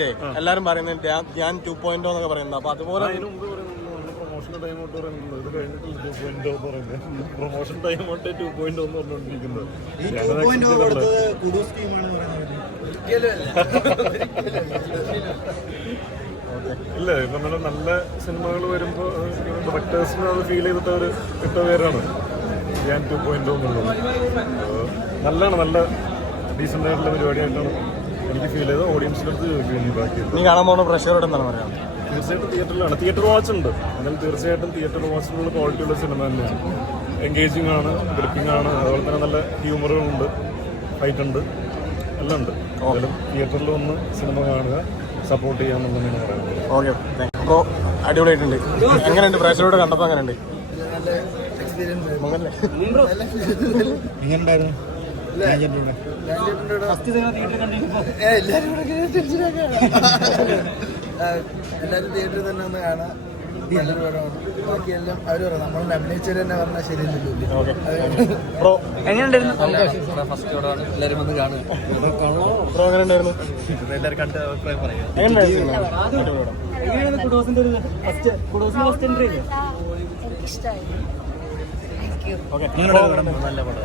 കുറിച്ച് എല്ലാരും പറയുന്നത് ഞാൻ 2.0 എന്നൊക്കെ പറയുന്നത്. അപ്പൊ അതുപോലെ പ്രൊമോഷൻ ടൈമോട്ട് പറയുന്നത് ഇത് കഴിഞ്ഞിട്ട് 2.0 പറയുന്നത് പ്രൊമോഷൻ ടൈമോട്ട് 2.0 എന്ന് പറഞ്ഞുകൊണ്ടിരിക്കുന്നത്. ഇല്ല, ഇപ്പം നല്ല സിനിമകൾ വരുമ്പോൾ ഡയറക്ടേഴ്സിന് അത് ഫീൽ ചെയ്തിട്ട് അവർ ഇട്ട പേരാണ് ഞാൻ 2.0 എന്നുള്ളത്. നല്ലതാണ്, നല്ല ഡീസൻ്റ് ആയിട്ടുള്ള പരിപാടിയായിട്ടാണ് എനിക്ക് ഫീൽ ചെയ്തത്. ഓഡിയൻസിനടുത്ത് ബാക്കിയത് നീ കാണാൻ പോകുന്ന പ്രഷറോട് എന്താണ് പറയാം? തീർച്ചയായിട്ടും തിയേറ്ററിലാണ്, തിയേറ്റർ വാച്ച് ഉണ്ട്. എന്നാൽ തീർച്ചയായിട്ടും തിയേറ്റർ വാച്ചിനുള്ള ക്വാളിറ്റിയുള്ള സിനിമ തന്നെയാണ്. എൻഗേജിങ് ആണ്, ഗ്രിപ്പിംഗ് ആണ്, അതുപോലെ തന്നെ നല്ല ഹ്യൂമറുകളുണ്ട്, ഫൈറ്റ് ഉണ്ട്, എല്ലാം ഉണ്ട്. എന്തായാലും തിയേറ്ററിൽ വന്ന് സിനിമ കാണുക, സപ്പോർട്ട് ചെയ്യാമെന്നുള്ളതാണ് പറയുന്നത്. ഓക്കെ, അപ്പോൾ അടിപൊളിയായിട്ടുണ്ട്. എങ്ങനെയുണ്ട് പ്രേക്ഷകരോട് കണ്ടപ്പോൾ? എങ്ങനെയുണ്ട്? എങ്ങനെയുണ്ടായിരുന്നു? എല്ലാവരും തിയേറ്ററിൽ തന്നെ ഒന്ന് കാണാം. നല്ലൊരു പടമാണ്. ബാക്കിയെല്ലാം അവർ പറയാം, നമ്മൾ അഭിനയിച്ചവർ തന്നെ പറഞ്ഞാൽ ശരിയല്ലല്ലോ. എങ്ങനെയുണ്ടായിരുന്നു? ഫസ്റ്റ് പടമാണ്, എല്ലാവരും വന്ന് കാണുക. എങ്ങനെയുണ്ടായിരുന്നു? എല്ലാവരും കണ്ട് അഭിപ്രായം പറയാം. നല്ല പടം.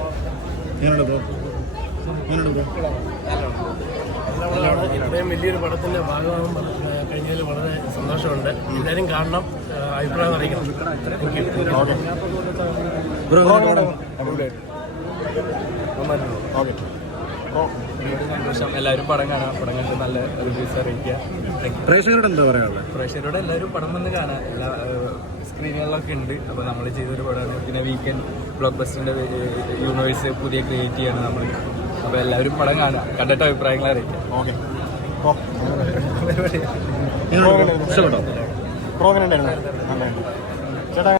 ഇത്രയും വലിയൊരു പടത്തിന്റെ ഭാഗമാകാൻ കഴിഞ്ഞതിൽ വളരെ സന്തോഷമുണ്ട്. എല്ലാവരും കാണണം, അഭിപ്രായം അറിയിക്കണം. സന്തോഷം. എല്ലാവരും പടം കാണാം, പടം കണ്ട് നല്ല റിവ്യൂസ് അറിയിക്കുക. പ്രേക്ഷകരോട് എന്താ പറയാനുള്ളത്? പ്രേക്ഷകരോട് എല്ലാവരും പടം വന്ന് കാണാം. എല്ലാ സ്ക്രീനുകളിലൊക്കെ ഉണ്ട്. അപ്പോൾ നമ്മൾ ചെയ്തൊരു പടമാണ്. പിന്നെ വീക്കെൻഡ് ബ്ലോക്ക് ബസ്റ്ററിൻ്റെ യൂണിവേഴ്സ് പുതിയ ക്രിയേറ്റ് ചെയ്യാണ് നമ്മൾ. അപ്പോൾ എല്ലാവരും പടം കാണുക, കണ്ടിട്ട് അഭിപ്രായങ്ങൾ അറിയിക്കാം. ഇഷ്ടപ്പെട്ടോ? ചേട്ടാ